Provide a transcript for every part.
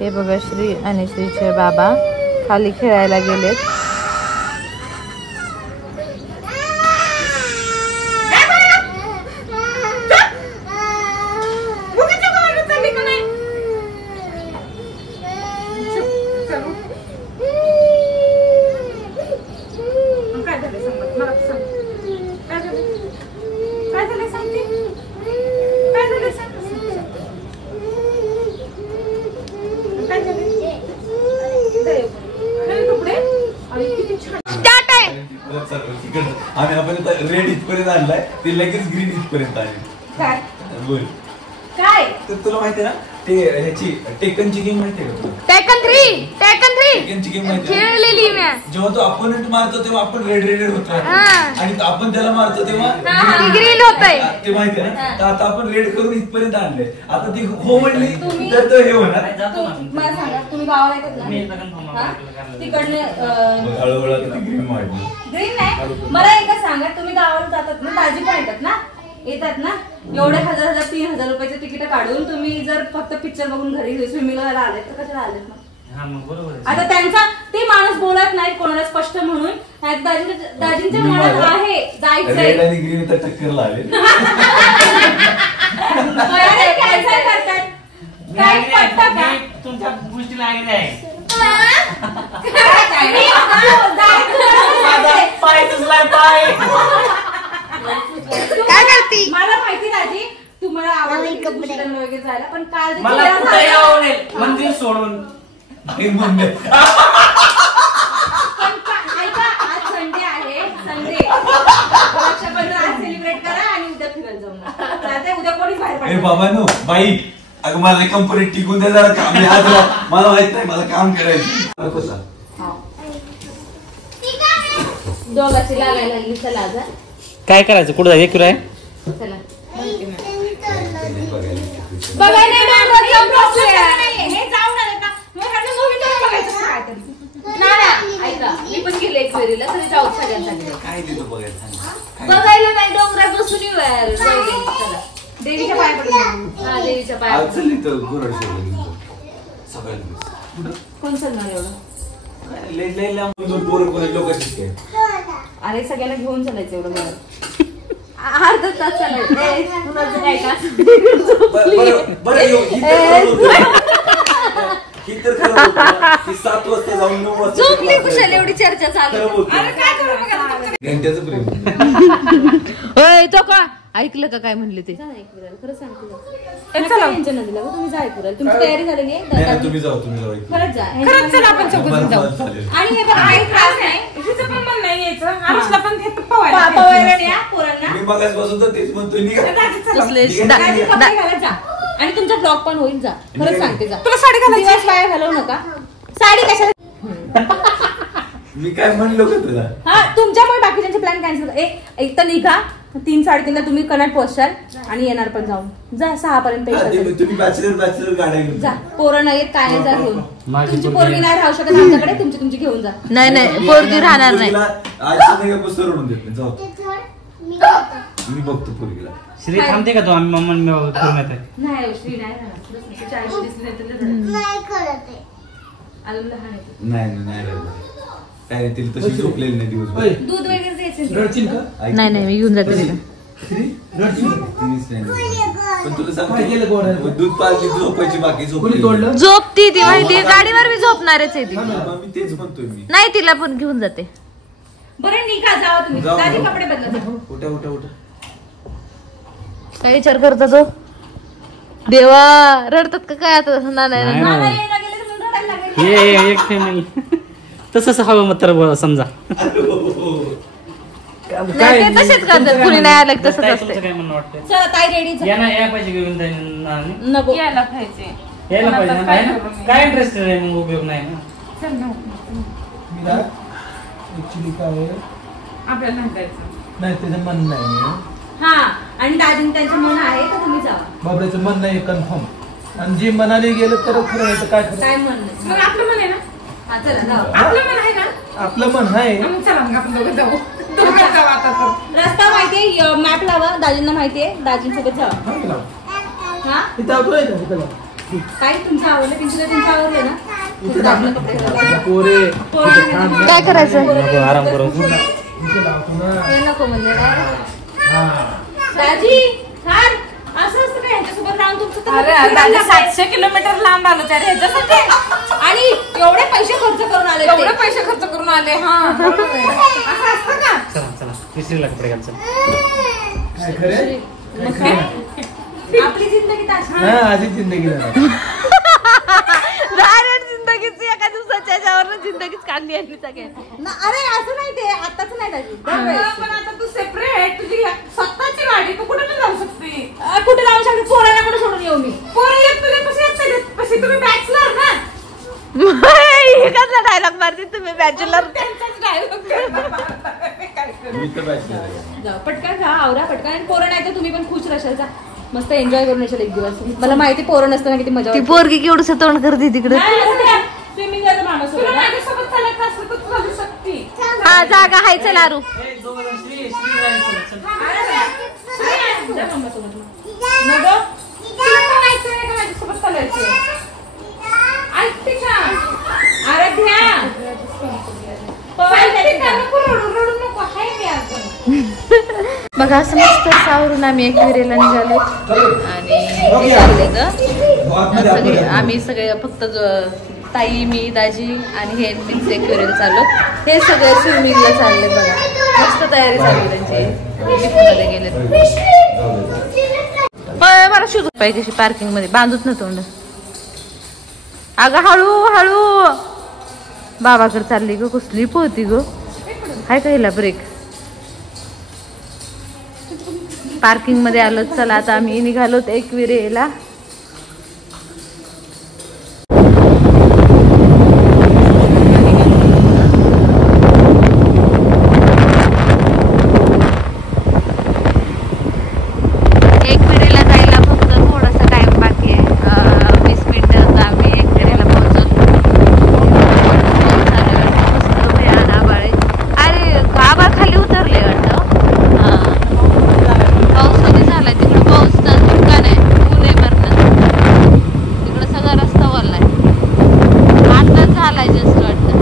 हे बघा श्री आणि श्रीचे बाबा खाली खेळायला गेलेत. आम्ही आपण रेड इथपर्यंत आणलाय ते लगेच ग्रीन इथपर्यंत आले. काय बोल काय तर तुला माहिती ना ते ह्याची टेकनची गेम माहिती आहे का तुला? टेकन 3 टेकनची गेम माहिती खेळलेली मी. जेव्हा तो अपोनेंट मारतो तेव्हा आपण रेड होतो आणि आपण त्याला मारतो तेव्हा ग्रीन होतंय. ते माहिती आहे ना. तर आता आपण रेड करून इथपर्यंत आणले. आता ती हो म्हणली तर तो हे होणार. मला सांगा तुम्ही गावाला येतात ना तिकडनं हळूहळू ग्रीन मारली. ग्रीन नाही. मला एकच सांगा तुम्ही गावाला जातात ना ताजी पण येतात ना एवढे 1000-3000 रुपयाचे तिकीट काढून तुम्ही जर फक्त पिक्चर बघून घरी स्विमिंगला आले तर कशाला आलेत मग? आता त्यांचा ते माणूस बोलत नाही कोणाला स्पष्ट म्हणून दाजींच्या मनात आहे जायचंय. रेड आणि ग्रीन तर टक्करला आले. कॅन्सल करतात काय पटतं का तुमच्या गोष्टी लागली आहे. काय करती? मला माहिती दाजी तुम्हाला आवडतं वगैरे जायला पण काल मला कुठे आवडेल मंदिर सोडून. ऐका आज संडे आहे. संडे रक्षाबंधन आज सेलिब्रेट करा आणि उद्या फिरायला जाऊ नका. उद्या कोणीच बाहेर पडणार बाबा नो बाई अगं मला कंपनीत टिकून द्या जरा काम. मला माहित नाही मला काम करायचं. दोघांची लागायला लागली. चला आज काय करायचं कुठं जायचं किराय चला बघायला हे जाऊन आले का बघायचं काय तरी. ऐका मी पण गेले एक फेरीला तरी जाऊ सगळ्यांसाठी. काय देतो बघायला बघायला नाही डोंगरात बसून येऊ यार. चला देवीच्या पाया पडून. हा देवीच्या पाया. चल इथं गुरड सगळ्यांना कोण चालणार एवढं? अरे सगळ्यांना घेऊन चालायचं एवढं बरं. अर्धा तास चालायचं काय का ही तर खरं होतं की 7 वाजता जाऊन 9 वाजता झोपली कुशाल एवढी चर्चा चालू. अरे काय करू बघा घंट्याचं प्रेम. ओय तो का ऐकलं का काय म्हणले ते? खरं सांगते चला यांच्या नदीला तुम्ही जा ऐकूराल. तुमची तयारी झालेली आहे. तुम्ही जाऊ खरंच जा. खरंच चला आपण सगळं जाऊ. आणि हे बघा काही त्रास नाही. हिचं पण मन नाही यायचं. आरुषला पण हे पवायला पवायला न्या पोरांना. मी मगासपासून तर तेच म्हणतोय निघा. दाजी कपडे घालत जा आणि तुमचा ब्लॉग पण होईल. जा खरंच सांगते जा. तुला साडी घालायची. दिवस वाया घालवू नका. साडी कशाला? मी काय म्हणलो का तुला? हा तुमच्यामुळे बाकीच्यांचे प्लॅन कॅन्सल. एक तर निघा 3-3:30ला तुम्ही कन्नड पोहोचाल आणि येणार पण जाऊन जा 6 पर्यंत. तुम्ही बॅचलर गाड्या घेऊन जा. पोरं नाही काय नाही जा घेऊन. तुमची पोरगी नाही राहू शकत आमच्याकडे. तुमची घेऊन जा. नाही पोरगी राहणार नाही. जाऊ मी बघतो पोरगीला. श्री थांबते का तो आम्ही मम्मी करून येत आहे. नाही श्री नाही काय तिला तशी झोपलेली नाही दिवसभर. दूध वगैरे द्यायचं. नाही मी घेऊन जाते. पण तुला सांगतो दूध पाजली झोपायची बाकी झोपती ती माहिती. गाडीवर मी झोपणारच आहे ती. मी तेच म्हणतोय मी. नाही तिला पण घेऊन जाते. बरं निघा जावा तुम्ही. दादी कपडे बदला. उठा काय विचार करता तो? देवा रडतात का काय आता? नाही हे एक फॅमिली तसंच हवं मग समजा. तसेच करतात. कुणी नाही आलं तसंच असते. काय म्हणणं वाटतं? चला ताई रेडी. या पाहिजे घेऊन नको यायला पाहिजे. यायला पाहिजे. काय इंटरेस्ट आहे मग उपयोग नाही ना. चल ना ऍक्च्युली काय आहे आपल्याला नाही जायचं. नाही त्याचं मन नाही. हा आणि दाजींचं त्यांचं मन आहे तर तुम्ही जा. बाबऱ्याचं मन नाही कन्फर्म. आणि जे मनाने गेलं तर खरं नाही तर काय खरं. काय मन नाही. मग आपलं मन आहे ना. हा चला जाऊ. आपलं मन आहे ना. आपलं मन आहे. मग चला मग आपण दोघं जाऊ. जाऊ आता तर. रस्ता माहितीये, मॅप लावा. दाजींना माहितीये, दाजींसोबत जावा. हा इथं आवडलं आहे ना, इथं लाव. काय तुमचं आवडलं? तुमचं आवडलं ना? इथं लाव. पोरे काय करायचं? नको, आराम करू. इथं लावतो ना. हे नको म्हणजे हा. दाजी छान. असं असतं काय ह्याच्यासोबत राहून तुमचं तर अरे फिरायला दादा लागतंय. 700 किलोमीटर लांब आलो त्या ह्याच्यासाठी. आणि एवढे पैसे खर्च करून आले ते. एवढे पैसे खर्च करून आले. हा बरोबर आहे. असं असतं का? चला चला तिसरीला कपडे घाल चल. काय खरं? मग काय? आपली जिंदगी ताशी. हा, आधी जिंदगी झाली. जिंदगीची एका दिवसाच्या याच्यावर जिंदगीच काढली आहे सगळ्यांनी. अरे असं नाही ते आताच नाही दाजी. अगं, पण आता तू सेपरेट तुझी स्वतःची गाडी तू कुठे जाऊ शकते. कुठे जाऊ शकते? पोराला कुठे सोडून येऊ मी? पोरं येत तुझ्या कशी येत कशी तुम्ही बॅचलर ना. कसला डायलॉग मारते तुम्ही बॅचलर? त्यांचाच डायलॉग मी तर bachelor आहे. जाऊ पटकन जा, आवरा पटकन. आणि पोरं नाही तर तुम्ही पण खुश राहाल. जा मस्त एन्जॉय करून येशाल एक दिवस. मला माहिती पोरं नसताना किती मजा ती पोरगी केवढं तोंड करते तिकडे. स्विमिंग करतो मामा तुला सोबत. माझ्यासोबत चालत असलं तर तू घालू शकते. हा जागा हाय चल आरू. जा मामा सोबत. नको. तुला पळायचंय का माझ्यासोबत चालायचंय? ऐकते का? आराध्या ऐकते का? नको रडू नको. हाय मी अजून. बघा असं मस्त सावरून आम्ही एकविरेला निघालो आणि हे चालले सगळे. आम्ही सगळे फक्त ताई, मी, दाजी आणि हे तीनच एकविरेला चाललो. हे सगळे स्विमिंगला चालले. बघा मस्त तयारी चालली त्यांची. लिफ्टमध्ये गेले. मला शोध पाहिजे कशी पार्किंग मध्ये बांधूच ना तोंड. अगं हळू हळू बाबाकडे चालली ग. कसली पोहती ग. हाय का हिला ब्रेक. पार्किंग मध्ये आलो. चला आता आम्ही निघालोत एकविरेला. एकविरेला जायला फक्त थोडासा टाइम बाकी आहे. 20 मिनिटं आम्ही एकविरेला पोहोचलो. अरे आभाळ खाली उतरले वाटतं. पाऊस कधी झालाय तिकडे? पाऊस तर धुका नाही. ऊन आहे भरणं. तिकडे सगळा रस्ता वळलाय. आताच झालाय जस्ट वाटतं.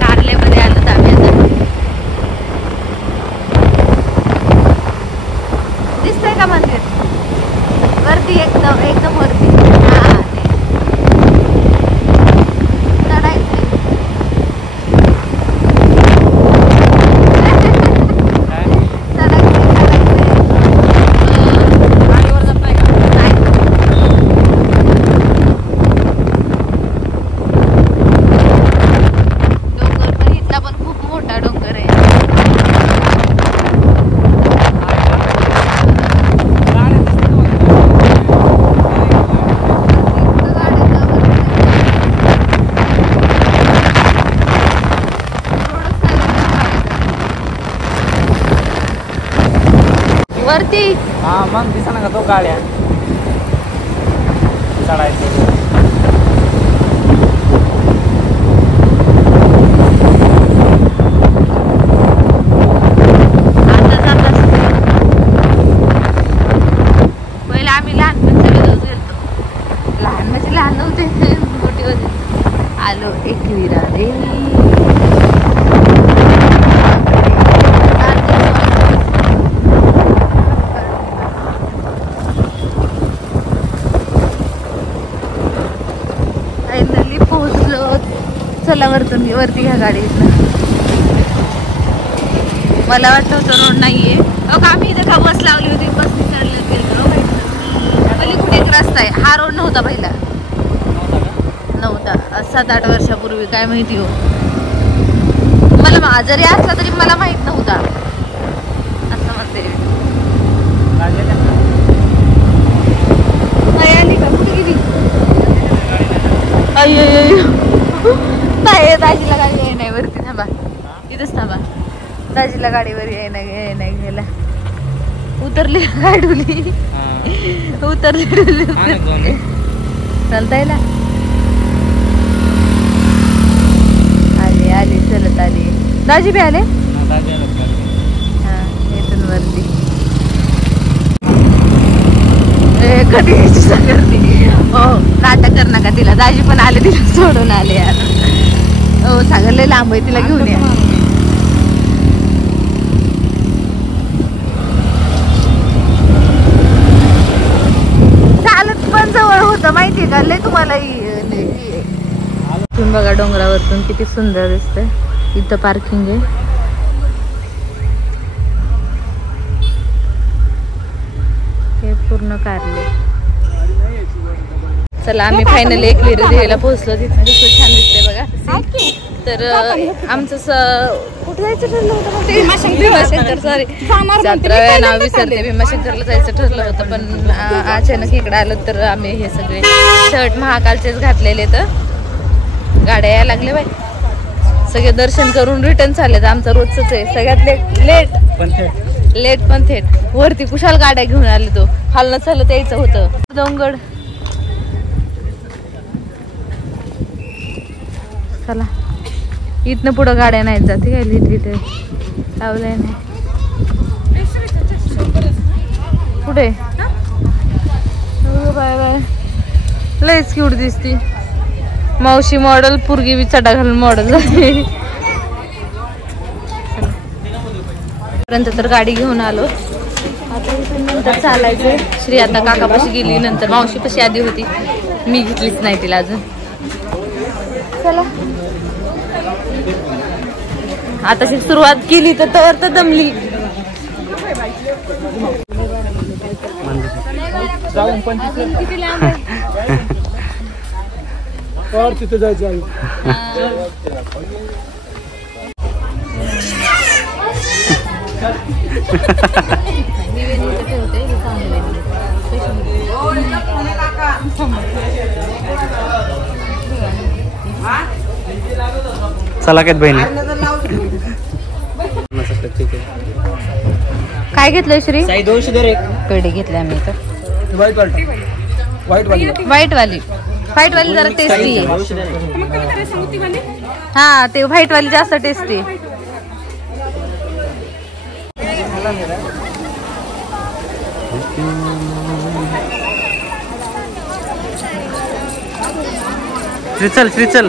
कारलेमध्ये आलो तर आम्ही आता. दिसतंय का मंदिर? वरती एकदम एकदम वरती. हा ते. चढायचंय. गाडीवर जात नाही का? डोंगर पण इथला पण खूप मोठा डोंगर आहे. वरती हा मग दिसा ना का तो गाड्या चढायचं. आता जात पहिला आम्ही लहानपणी सगळे गेलतो. लहान म्हणजे लहान नव्हते मोठी होते. आलो एकविरा रे. फायनली पोहोचलो. चला वरती घ्या गाडी इथनं. मला वाटलं होतं रोड नाहीये. आम्ही इथं का बस लावली होती, बसनी चढलं गेलो. पलीकडे एक रस्ता आहे, हा रोड नव्हता पहिला. नव्हता 7-8 वर्षापूर्वी, काय माहिती हो. मला जरी असला तरी मला माहित नव्हता असं म्हणते. आली का? कुठे गेली? दाजीला गाडी आहे नाही वरती. थांबा इथंच थांबा. दाजीला गाडीवर ये नाही घ्यायला. उतरली गाडुली. उतरली चालता येईल. आली चलत आली. दाजी बी आले. हा इथून वरती कधी यायची करते. हो नाटक कर नका तिला. दाजी पण आले, तिला सोडून आले यार. हो सागर लय लांब आहे, तिला घेऊन या. चालत पण जवळ होतं माहितीये का लय. तुम्हाला तुम्ही बघा डोंगरावरतून किती सुंदर दिसतंय. इथं पार्किंग आहे. हे पूर्ण कारले. चला आम्ही फायनली एकविरा देवीला पोहोचलो. तिथं कसं छान दिसतंय बघा. तर आमचं कुठं जायचं ठरलं होतं? भीमाशंकर. सॉरी 17 वेळा नाव विसरते. भीमाशंकरला जायचं ठरलं होतं, पण अचानक इकडे आलं. तर आम्ही हे सगळे शर्ट महाकालचेच घातलेले. तर गाड्या यायला लागले बाई. सगळे दर्शन करून रिटर्न चाललेत. आमचं रोजच आहे सगळ्यात लेट पण थेट वरती. कुशाल गाड्या घेऊन आले. तो खालनं चालत यायचं होतं. डोंगड. चला इथनं पुढं गाड्या नाहीत जाते काय. लिहिते लावलंय नाही. कुठे बाय बाय. लयच क्यूट दिसती मावशी मॉडेल. पुरगी बी चढा घालून मॉडेल झाली. पर्यंत तर गाडी घेऊन आलो. आता इथून नंतर चालायचं. श्री आता काकापाशी गेली, नंतर मावशीपाशी आधी होती. मी घेतलीच नाही तिला अजून. चला आता सुरुवात केली तर दमली. किती लांब आहे? तिथे जायचं आहे. चला काय बहिणी. काय घेतलंय श्री? 200 दे रे. पेढे घेतले आम्ही तर. व्हाईट वाली जरा टेस्टी आहे. हा ते व्हाईट वाली जास्त टेस्टी. श्रीचल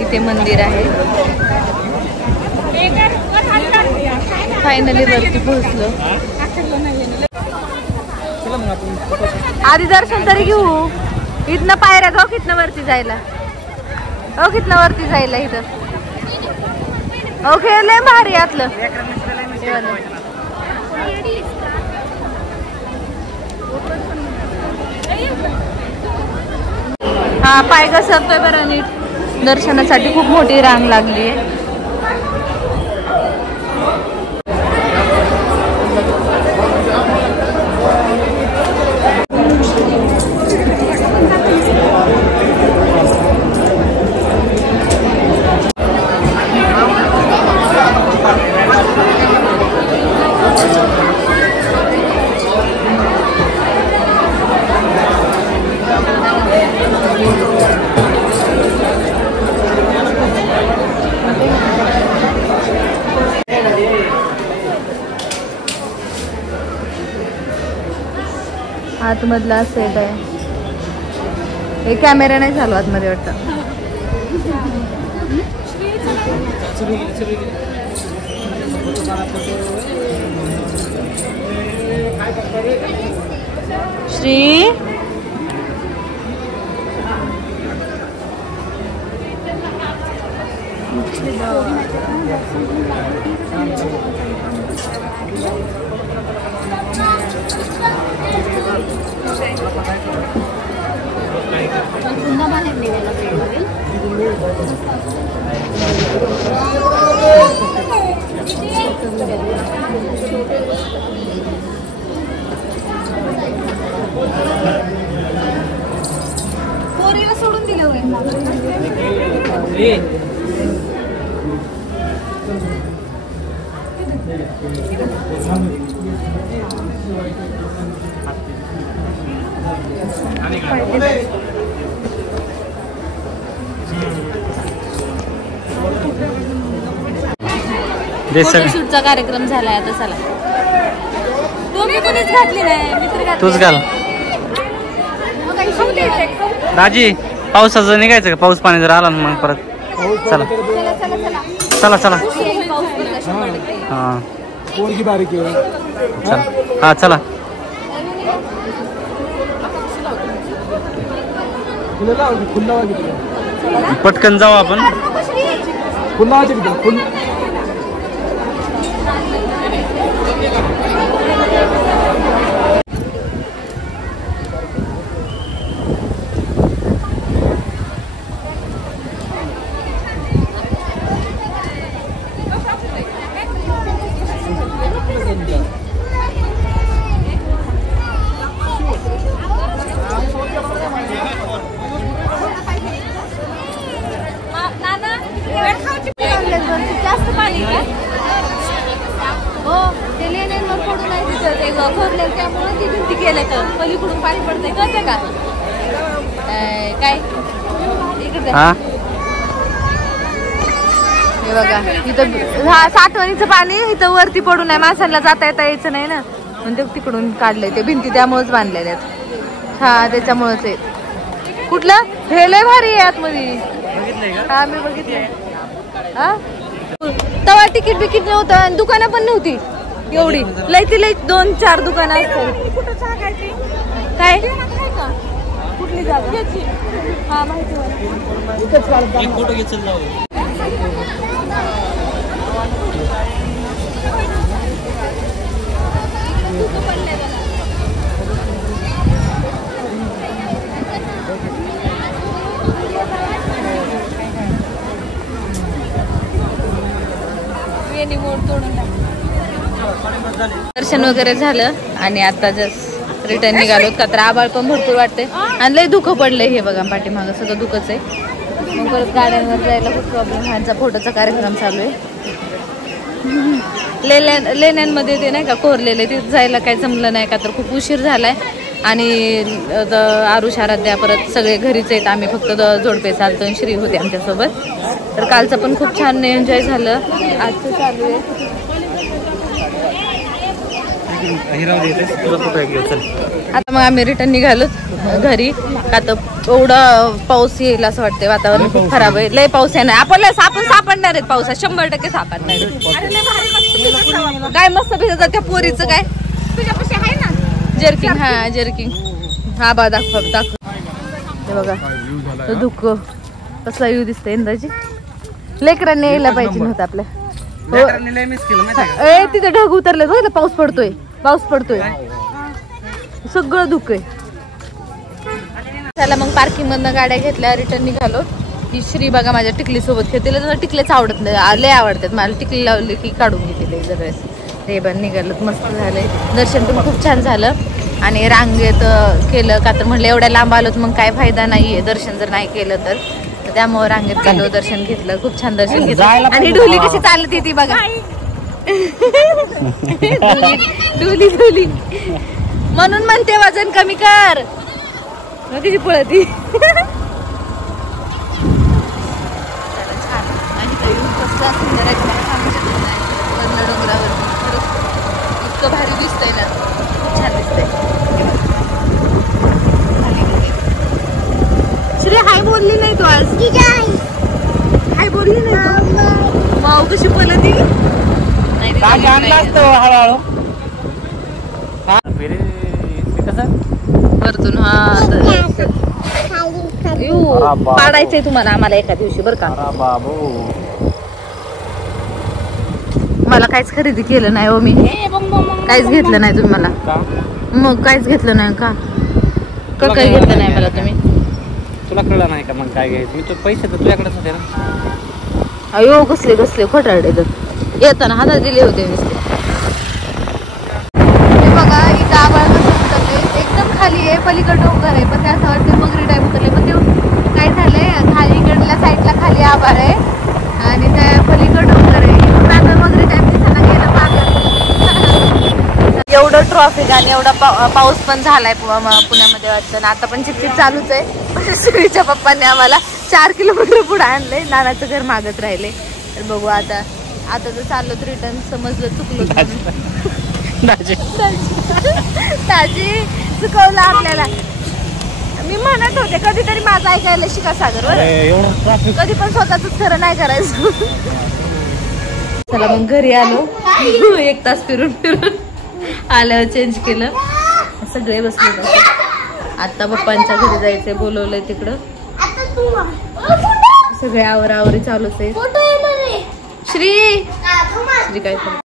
इथे मंदिर आहे. फायनली वरती पोहोचलो. आधी दर्शन तरी घेऊ. इथनं पायऱ्या गाव कितनं वरती जायला. कितनं वरती जायला इथं. ओके लय भारी यातलं. हा पाय घसरतोय बरं नीट. दर्शनासाठी खूप मोठी रांग लागली आहे. आतमधला सेट आहे. हे कॅमेरा नाही चालू आतमध्ये वाटतं. श्री पोरीला सोडून दिलं फोटोशूटचा कार्यक्रम झालाय आता. चला तुम्ही कोणीच घातली नाही, मित्र घातली. तूच घाल दाजी. पावसाचं निघायचं का? पाऊस पाणी जर आला ना मग परत. चला चला चला. हा पोरगी बारीक आहे. चला. हा चला. पटकन जाऊ आपण. पुन्हा जास्त पाणी का? हो ते लेण्यांवर पडून नाही तिथं ते खोरले त्यामुळे ती भिंती केलं तर पलीकडून पाणी पडतंय कळतं का? काय इकडे हे बघा इथं साठवणीचं पाणी इथं वरती पडून आहे. माणसांना जाता येता यायचं नाही ना, म्हणजे तिकडून काढलंय ते भिंती, त्यामुळेच बांधलेल्या आहेत. हा त्याच्यामुळेच आहे. कुठलं हे लय भारी आहे आतमध्ये. हा मी बघितलंय. तेव्हा तिकीट बिकीट नव्हतं आणि दुकानं पण नव्हती एवढी. लय ती लय 2-4 दुकानं असतात. काय कुठली जागा? हा माहिती फोटो घेचल जाऊ. दर्शन वगैरे झालं आणि आता जस्ट रिटर्न निघालो का तर आभाळ पण भरपूर वाटते आणि लय धुकं पडलंय. हे बघा पाठीमागं सगळं धुकंच आहे. मग परत गाड्यांवर जायला खूप प्रॉब्लेम. ह्यांचा फोटोचा कार्यक्रम चालू आहे. लेण्यांमध्ये ते नाही का कोरलेले तिथे जायला काही जमलं नाही का तर खूप उशीर झालाय. आणि आरुष आराध्या परत सगळे घरीच आहेत. आम्ही फक्त जोडपे चालतो आणि श्री होते आमच्यासोबत. तर कालचं पण खूप छान एन्जॉय झालं. आजचं चालू आहे. आता मग आम्ही रिटर्न निघालो घरी का तर एवढा पाऊस येईल असं वाटतंय. वातावरण खूप खराब आहे. लय पाऊस आहे ना. आपण सापडणार आहेत पावसात 100% सापडणार. काय मस्त भिजत त्या पोरीचं काय जर्किंग. हा जर्किंग. हा बा दाखव. हे बघा तो धुक कसला येऊ दिसतंय इंदाजी. लेकरांनी यायला पाहिजे नव्हतं आपल्या. तिथे ढग उतरले बघ. पाऊस पडतोय सगळं धुक आहे. त्याला मग पार्किंग मधनं गाड्या घेतल्या रिटर्न निघालो. ही श्री बघा माझ्या टिकली सोबत खेळते. तिला टिकलेच आवडत नाही. लय आवडतात मला. टिकली लावली की काढून घेते सगळेच. ते पण निघालं मस्त झालंय. दर्शन पण खूप छान झालं आणि रांगेत केलं का तर म्हणलं एवढ्या लांब आलो मग काय फायदा नाहीये दर्शन जर नाही केलं तर. त्यामुळे रांगेत गेलो, दर्शन घेतलं. खूप छान दर्शन घेतलं. आणि ढोली कशी चालत येते बघा. ढोली म्हणून म्हणते वजन कमी कर. किती पळती. डोंगरावर इतकं भारी दिसतंय ना. खूप छान दिसतंय. श्री हाय बोलली नाही तू आज. हाय बोलली नाही तू. वाव कशी पळती. हळूहळू कसं रस्त्यातून. हा पाडायचंय तुम्हाला आम्हाला एका दिवशी बरं का. मला काहीच खरेदी केलं नाही हो मी. काहीच घेतलं नाही तुम्ही मला. मग काहीच घेतलं नाही का? काही घेतलं नाही मला तुम्ही. तुला कळलं नाही का मग काय घ्यायचं? मी तो पैसे तर तुझ्याकडेच होते ना. अयो कसले कसले खोटारडे तर येताना हातात दिले होते मी. बघा इथं आभाळ कसं उतरले एकदम खाली आहे. पलीकडे डोंगर आहे पण ते असं वाटतं मगरी टाईप उतरले. पण ते काय झालंय खालीकडल्या साईडला खाली आभाळ आहे आणि त्या पलीकडे डोंगर आहे. मागं मगरी टाईप दिसायला गेलं मागं. एवढं ट्रॉफिक आणि एवढा पाऊस पण झालाय पुण्यामध्ये वाटतं ना. आता पण चिपचिप चालूच आहे. सुईच्या पप्पांनी आम्हाला 4 किलोमीटर पुढे आणलंय. नानाचं घर मागत राहिले. तर बघू आता जर चाललो तर रिटर्न समजलं चुकलो. ताजी चुकवलं आपल्याला. मी म्हणत होते कधीतरी माझं ऐकायला शिका सागर. कधी पण स्वतःच खरं नाही करायचं. चला मग घरी आलो. 1 तास फिरून आल्यावर चेंज केलं. सगळे बसले. आता पप्पांच्या घरी जायचंय बोलवलंय तिकडं. सगळे आवरावरी चालूच आहे. श्री काय